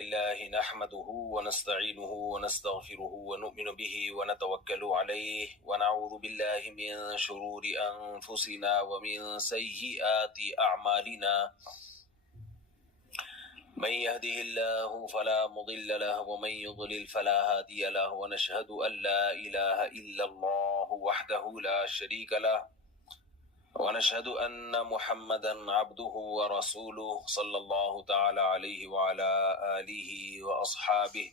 الله نحمده ونستعينه ونستغفره ونؤمن به ونتوكل عليه ونعوذ بالله من شرور أنفسنا ومن سيئات أعمالنا من يهده الله فلا مضل له ومن يضلل فلا هادي له ونشهد أن لا إله إلا الله وحده لا شريك له ونشهد أن محمدا عبده ورسوله صلى الله تعالى عليه وعلى آله وأصحابه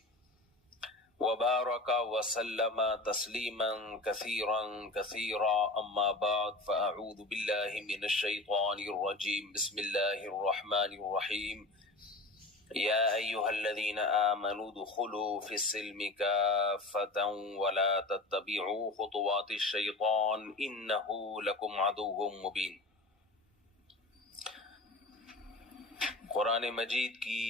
وبارك وسلم تسليما كثيرا أما بعد فأعوذ بالله من الشيطان الرجيم بسم الله الرحمن الرحيم يا أيها الذين آمنوا ادخلوا في السلم كافة ولا تتبعوا خطوات الشيطان إنه لكم عدو مبين۔ قرآن مجید کی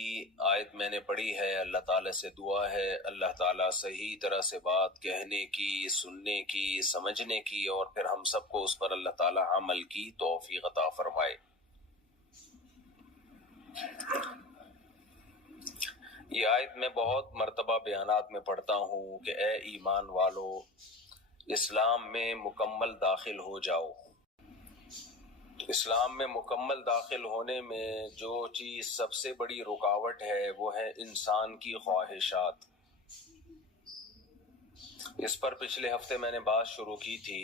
آیت میں نے پڑھی ہے، اللہ تعالیٰ سے دعا ہے اللہ تعالیٰ صحیح طرح سے بات کہنے کی، سننے کی، سمجھنے کی اور پھر ہم سب کو اس پر اللہ تعالیٰ عمل کی توفیق عطا فرمائے۔ یہ آیت میں بہت مرتبہ بیانات میں پڑھتا ہوں کہ اے ایمان والو، اسلام میں مکمل داخل ہو جاؤ۔ اسلام میں مکمل داخل ہونے میں جو چیز سب سے بڑی رکاوٹ ہے وہ ہے انسان کی خواہشات۔ اس پر پچھلے ہفتے میں نے بات شروع کی تھی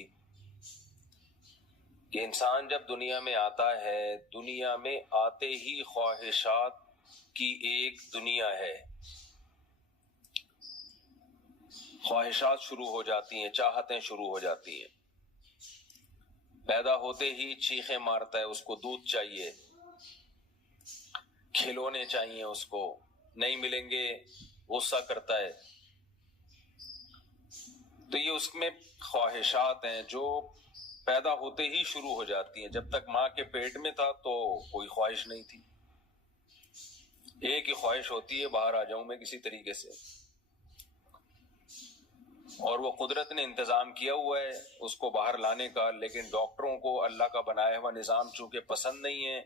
کہ انسان جب دنیا میں آتا ہے، دنیا میں آتے ہی خواہشات کی ایک دنیا ہے، خواہشات شروع ہو جاتی ہیں، چاہتیں شروع ہو جاتی ہیں۔ پیدا ہوتے ہی چیخیں مارتا ہے، اس کو دودھ چاہیے، کھلونے چاہیے، اس کو نہیں ملیں گے غصہ کرتا ہے۔ تو یہ اس میں خواہشات ہیں جو پیدا ہوتے ہی شروع ہو جاتی ہیں۔ جب تک ماں کے پیٹ میں تھا تو کوئی خواہش نہیں تھی، ایک ہی خواہش ہوتی ہے باہر آ جاؤں میں کسی طریقے سے، اور وہ قدرت نے انتظام کیا ہوا ہے اس کو باہر لانے کا، لیکن ڈاکٹروں کو اللہ کا بنایا ہوا نظام چونکہ پسند نہیں ہے،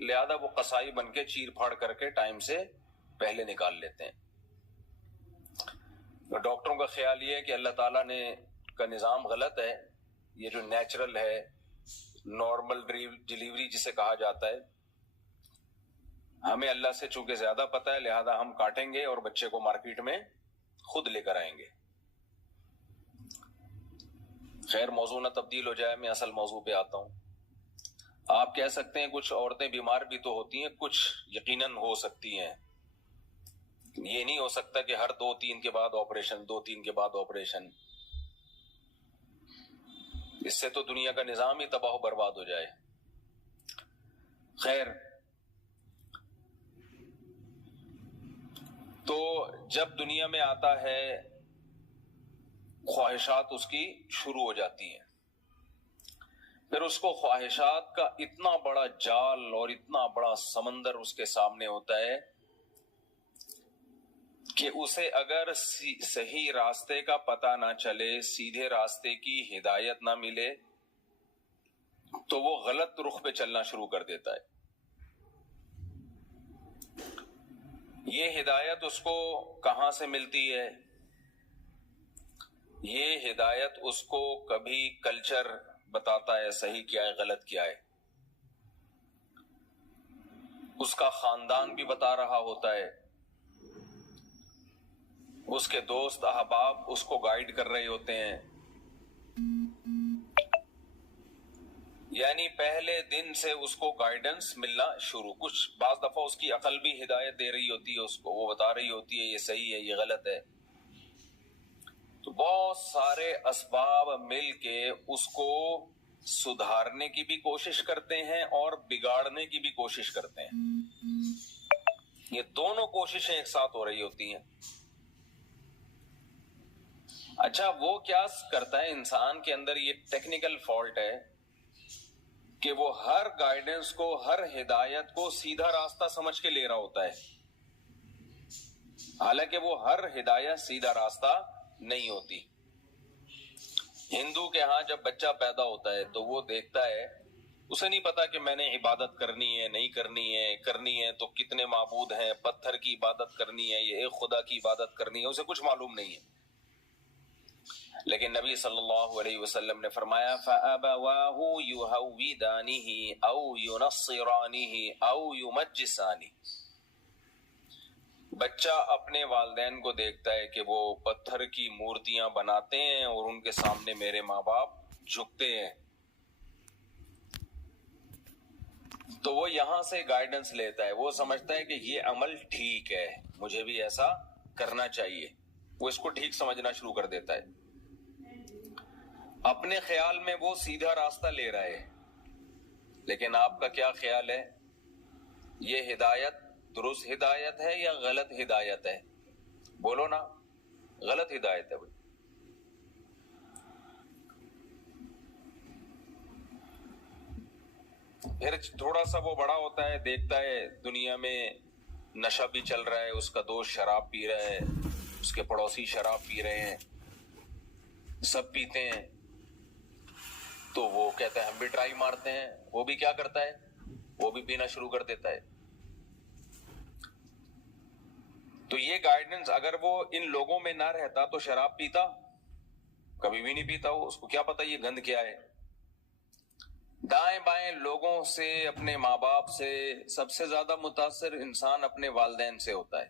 لہذا وہ قصائی بن کے چیر پھاڑ کر کے ٹائم سے پہلے نکال لیتے ہیں۔ تو ڈاکٹروں کا خیال یہ ہے کہ اللہ تعالیٰ نے کا نظام غلط ہے، یہ جو نیچرل ہے، نارمل ڈیلیوری جسے کہا جاتا ہے، ہمیں اللہ سے چونکہ زیادہ پتہ ہے لہذا ہم کاٹیں گے اور بچے کو مارکیٹ میں خود لے کر آئیں گے۔ خیر موضوع نہ تبدیل ہو جائے، میں اصل موضوع پہ آتا ہوں۔ آپ کہہ سکتے ہیں کچھ عورتیں بیمار بھی تو ہوتی ہیں، کچھ یقیناً ہو سکتی ہیں، یہ نہیں ہو سکتا کہ ہر 2-3 کے بعد آپریشن، 2-3 کے بعد آپریشن، اس سے تو دنیا کا نظام ہی تباہ و برباد ہو جائے۔ خیر، تو جب دنیا میں آتا ہے خواہشات اس کی شروع ہو جاتی ہیں، پھر اس کو خواہشات کا اتنا بڑا جال اور اتنا بڑا سمندر اس کے سامنے ہوتا ہے کہ اسے اگر صحیح راستے کا پتہ نہ چلے، سیدھے راستے کی ہدایت نہ ملے تو وہ غلط رخ پہ چلنا شروع کر دیتا ہے۔ یہ ہدایت اس کو کہاں سے ملتی ہے؟ یہ ہدایت اس کو کبھی کلچر بتاتا ہے صحیح کیا ہے غلط کیا ہے، اس کا خاندان بھی بتا رہا ہوتا ہے، اس کے دوست احباب اس کو گائیڈ کر رہے ہوتے ہیں، یعنی پہلے دن سے اس کو گائیڈنس ملنا شروع، کچھ بعض دفعہ اس کی عقل بھی ہدایت دے رہی ہوتی ہے اس کو، وہ بتا رہی ہوتی ہے یہ صحیح ہے یہ غلط ہے۔ تو بہت سارے اسباب مل کے اس کو سدھارنے کی بھی کوشش کرتے ہیں اور بگاڑنے کی بھی کوشش کرتے ہیں، یہ دونوں کوششیں ایک ساتھ ہو رہی ہوتی ہیں۔ اچھا، وہ کیا کرتا ہے انسان کے اندر؟ یہ ٹیکنیکل فالٹ ہے کہ وہ ہر گائیڈنس کو، ہر ہدایت کو سیدھا راستہ سمجھ کے لے رہا ہوتا ہے، حالانکہ وہ ہر ہدایت سیدھا راستہ نہیں ہوتی۔ ہندو کے ہاں جب بچہ پیدا ہوتا ہے تو وہ دیکھتا ہے اسے نہیں پتا کہ میں نے عبادت کرنی ہے نہیں کرنی ہے تو کتنے معبود ہیں، پتھر کی عبادت کرنی ہے یا ایک خدا کی عبادت کرنی ہے، اسے کچھ معلوم نہیں ہے. لیکن نبی صلی اللہ علیہ وسلم نے فرمایا فَأَبَوَاهُ يُهَوِّدَانِهِ أَوْ يُنَصِّرَانِهِ أَوْ يُمَجِّسَانِهِ. بچہ اپنے والدین کو دیکھتا ہے کہ وہ پتھر کی مورتیاں بناتے ہیں اور ان کے سامنے میرے ماں باپ جھکتے ہیں، تو وہ یہاں سے گائیڈنس لیتا ہے، وہ سمجھتا ہے کہ یہ عمل ٹھیک ہے، مجھے بھی ایسا کرنا چاہیے، وہ اس کو ٹھیک سمجھنا شروع کر دیتا ہے. اپنے خیال میں وہ سیدھا راستہ لے رہا ہے، لیکن آپ کا کیا خیال ہے؟ یہ ہدایت درست ہدایت ہے یا غلط ہدایت ہے؟ بولو نا، غلط ہدایت ہے بھائی. پھر تھوڑا سا وہ بڑا ہوتا ہے، دیکھتا ہے دنیا میں نشہ بھی چل رہا ہے، اس کا دوست شراب پی رہا ہے، اس کے پڑوسی شراب پی رہے ہیں، سب پیتے ہیں، تو وہ کہتا ہے ہم بھی ٹرائی مارتے ہیں. وہ بھی کیا کرتا ہے؟ وہ بھی پینا شروع کر دیتا ہے. تو یہ گائیڈنس اگر وہ ان لوگوں میں نہ رہتا تو شراب پیتا؟ کبھی بھی نہیں پیتا. وہ اس کو کیا پتا یہ گند کیا ہے. دائیں بائیں لوگوں سے، اپنے ماں باپ سے سب سے زیادہ متاثر انسان اپنے والدین سے ہوتا ہے.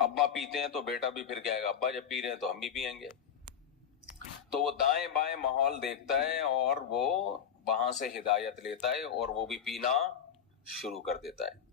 ابا پیتے ہیں تو بیٹا بھی پھر کہے گا ابا جب پی رہے ہیں تو ہم بھی پیئیں گے. تو وہ دائیں بائیں ماحول دیکھتا ہے اور وہ وہاں سے ہدایت لیتا ہے اور وہ بھی پینا شروع کر دیتا ہے.